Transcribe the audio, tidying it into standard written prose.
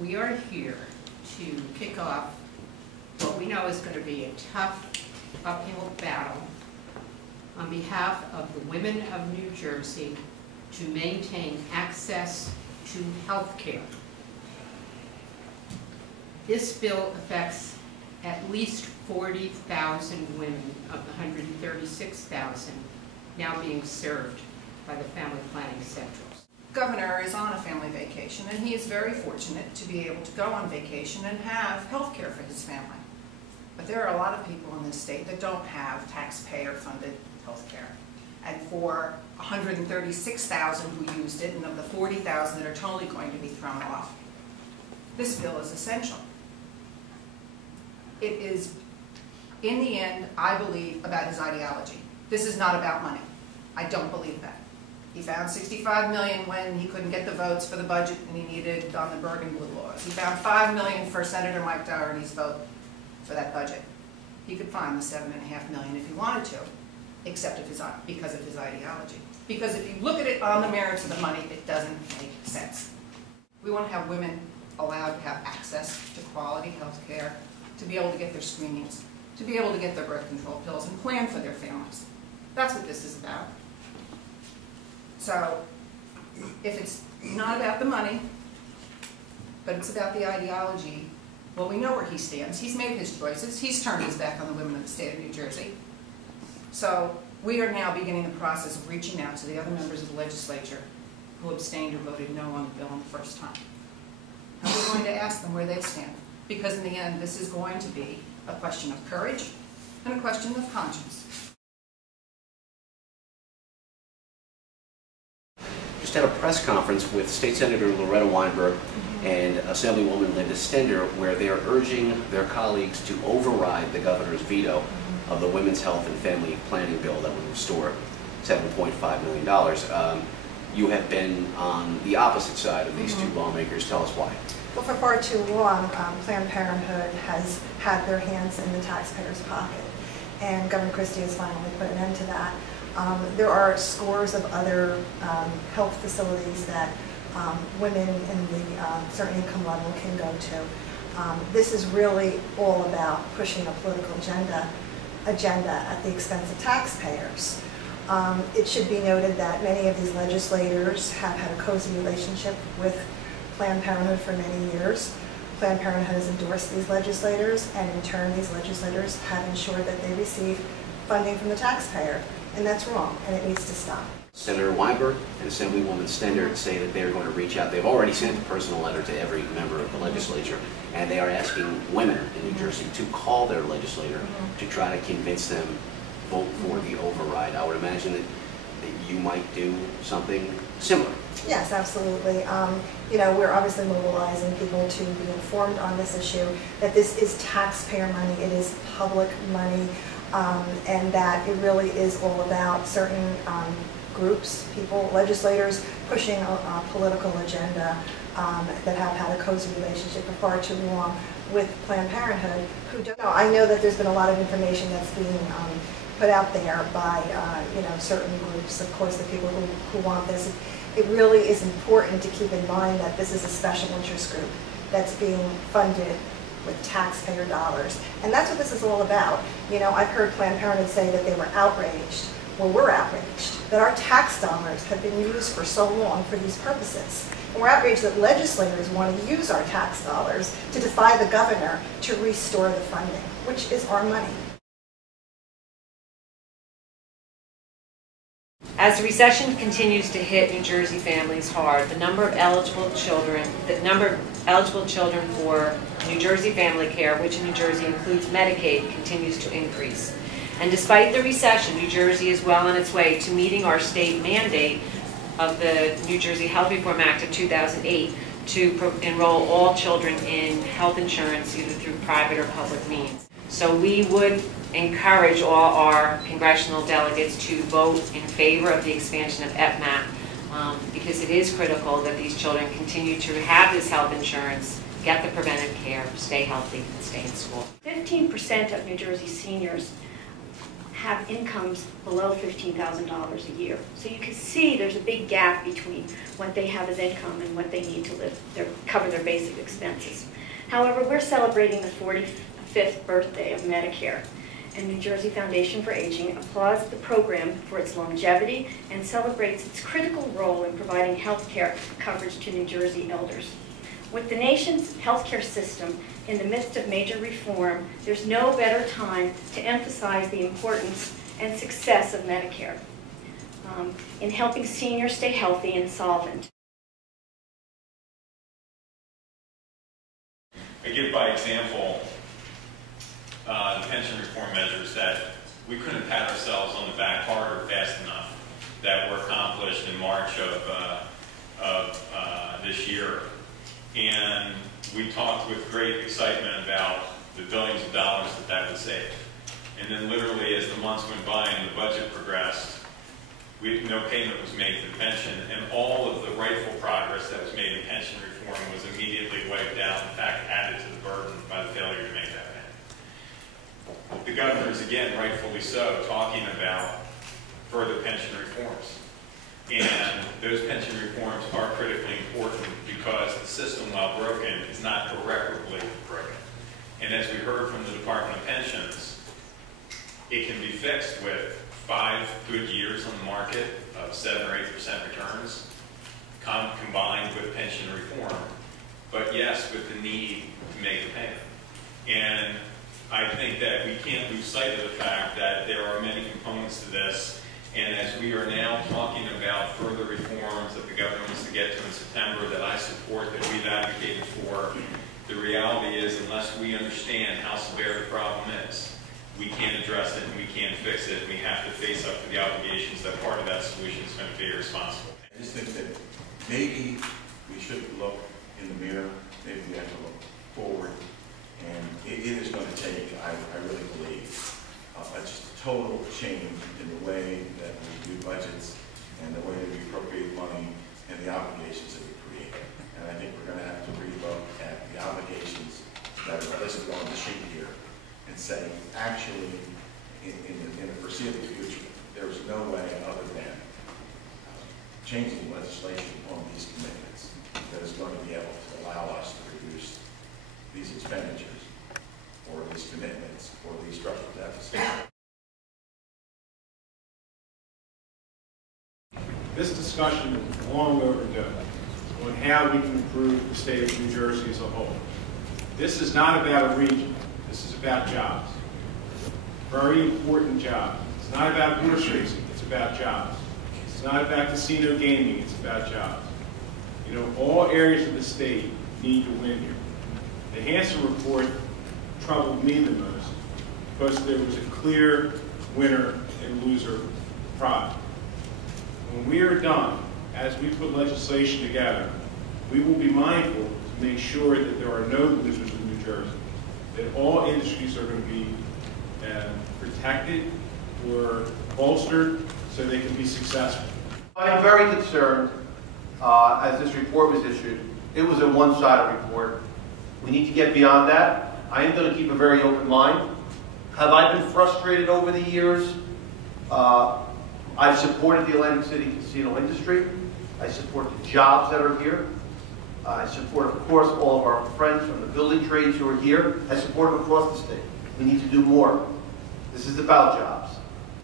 We are here to kick off what we know is going to be a tough uphill battle on behalf of the women of New Jersey to maintain access to health care. This bill affects at least 40,000 women of the 136,000 now being served by the Family Planning Centrals. Governor is on a family vacation, and he is very fortunate to be able to go on vacation and have health care for his family. But there are a lot of people in this state that don't have taxpayer-funded health care. And for 136,000 who used it, and of the 40,000 that are totally going to be thrown off, this bill is essential. It is, in the end, I believe, about his ideology. This is not about money. I don't believe that. He found $65 million when he couldn't get the votes for the budget and he needed on the Bergen Blue laws. He found $5 million for Senator Mike Dougherty's vote for that budget. He could find the $7.5 million if he wanted to, except because of his ideology. Because if you look at it on the merits of the money, it doesn't make sense. We want to have women allowed to have access to quality health care, to be able to get their screenings, to be able to get their birth control pills and plan for their families. That's what this is about. So, if it's not about the money, but it's about the ideology, well, we know where he stands. He's made his choices. He's turned his back on the women of the state of New Jersey. So, we are now beginning the process of reaching out to the other members of the legislature who abstained or voted no on the bill the first time. And we're going to ask them where they stand. Because in the end, this is going to be a question of courage and a question of conscience. Just had a press conference with State Senator Loretta Weinberg and Assemblywoman Linda Stender, where they are urging their colleagues to override the governor's veto of the Women's Health and Family Planning Bill that would restore $7.5 million. You have been on the opposite side of these two lawmakers. Tell us why. Well, for far too long, Planned Parenthood has had their hands in the taxpayer's pocket, and Governor Christie has finally put an end to that. There are scores of other health facilities that women in the certain income level can go to. This is really all about pushing a political agenda at the expense of taxpayers. It should be noted that many of these legislators have had a cozy relationship with Planned Parenthood for many years. Planned Parenthood has endorsed these legislators, and in turn these legislators have ensured that they receive funding from the taxpayer. And that's wrong, and it needs to stop. Senator Weinberg and Assemblywoman Stender say that they're going to reach out. They've already sent a personal letter to every member of the legislature, and they are asking women in New Jersey to call their legislator to try to convince them vote for the override. I would imagine that you might do something similar. Yes, absolutely. You know, we're obviously mobilizing people to be informed on this issue, that this is taxpayer money, it is public money, and that it really is all about certain groups, people, legislators pushing a political agenda that have had a cozy relationship for far too long with Planned Parenthood. Who don't know. I know that there's been a lot of information that's being put out there by you know, certain groups, of course, the people who want this. It really is important to keep in mind that this is a special interest group that's being funded with taxpayer dollars. And that's what this is all about. You know, I've heard Planned Parenthood say that they were outraged. Well, we're outraged that our tax dollars have been used for so long for these purposes. And we're outraged that legislators want to use our tax dollars to defy the governor to restore the funding, which is our money. As the recession continues to hit New Jersey families hard, the number of eligible children for New Jersey family care, which in New Jersey includes Medicaid, continues to increase. And despite the recession, New Jersey is well on its way to meeting our state mandate of the New Jersey Health Reform Act of 2008 to enroll all children in health insurance either through private or public means. So we would encourage all our congressional delegates to vote in favor of the expansion of FMAP because it is critical that these children continue to have this health insurance, get the preventive care, stay healthy, and stay in school. 15% of New Jersey seniors have incomes below $15,000 a year. So you can see there's a big gap between what they have as income and what they need to cover their basic expenses. However, we're celebrating the 45th birthday of Medicare, and New Jersey Foundation for Aging applauds the program for its longevity and celebrates its critical role in providing health care coverage to New Jersey elders. With the nation's healthcare system in the midst of major reform, there's no better time to emphasize the importance and success of Medicare in helping seniors stay healthy and solvent. I give by example the pension reform measures that we couldn't pat ourselves on the back hard or fast enough that were accomplished in March of this year. And we talked with great excitement about the billions of dollars that would save. And then literally as the months went by and the budget progressed, no payment was made to the pension, and all of the rightful progress that was made in pension reform was immediately wiped out, in fact added to the burden by the failure to make that payment. The governor is, again, rightfully so, talking about further pension reforms. And those pension reforms are critically important because the system, while broken, is not irreparably broken. And as we heard from the Department of Pensions, it can be fixed with 5 good years on the market of 7 or 8% returns, combined with pension reform, but yes, with the need to make the payment. And I think that we can't lose sight of the fact that there are many components to this, and as we are now talking about further reforms that the government wants to get to in September that I support, that we've advocated for, the reality is unless we understand how severe the problem is, we can't address it and we can't fix it. We have to face up to the obligations that part of that solution is going to be irresponsible. I just think that maybe we should look in the mirror, maybe we have to look forward, and it is going to take, I really believe, just a total change in the way that we do budgets and the way that we appropriate money and the obligations that we create. And I think we're going to have to relook at the obligations that are listed on the sheet here and say, actually, in the foreseeable future, there is no way other than changing legislation on these commitments that is going to be able to allow us to reduce these expenditures or these commitments or these structural deficits. This discussion is long overdue on how we can improve the state of New Jersey as a whole. This is not about a region. This is about jobs. Very important jobs. It's not about horse racing. It's about jobs. It's not about casino gaming. It's about jobs. You know, all areas of the state need to win here. The Hansen report troubled me the most because there was a clear winner and loser product. When we are done, as we put legislation together, we will be mindful to make sure that there are no losers in New Jersey, that all industries are going to be protected or bolstered so they can be successful. I am very concerned as this report was issued. It was a one-sided report. We need to get beyond that. I am going to keep a very open mind. Have I been frustrated over the years? I've supported the Atlantic City casino industry. I support the jobs that are here. I support, of course, all of our friends from the building trades who are here. I support them across the state. We need to do more. This is about jobs.